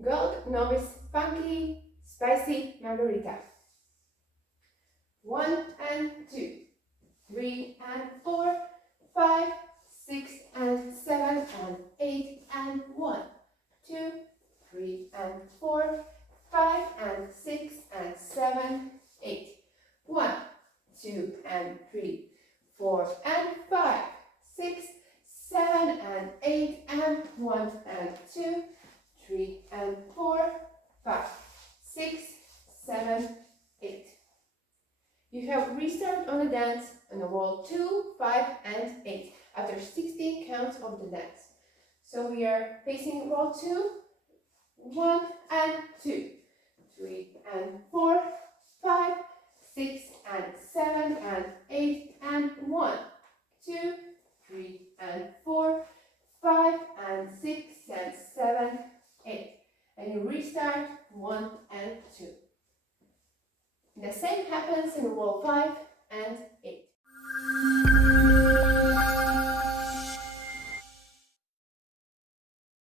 Gold, novice, funky, spicy, margarita. 1 and 2, 3 and 4, 5, 6 and 7 and 8 and 1, 2, 3 and 4, 5 and 6 and 7, 8. 1, 2 and 3, 4 and 5, 6, 7 and 8 and 1 and 2, 3 and 4, 5, 6, 7, 8. You have restart on the dance on the wall 2, 5 and 8 after 16 counts of the dance. So we are facing wall 2, 1 and 2, 3 and 4, 5, 6 and 7 and 8 and 1, 2, 3 and 4, 5 and 6 and 7, 8. And you restart 1 and 2. The same happens in wall 5,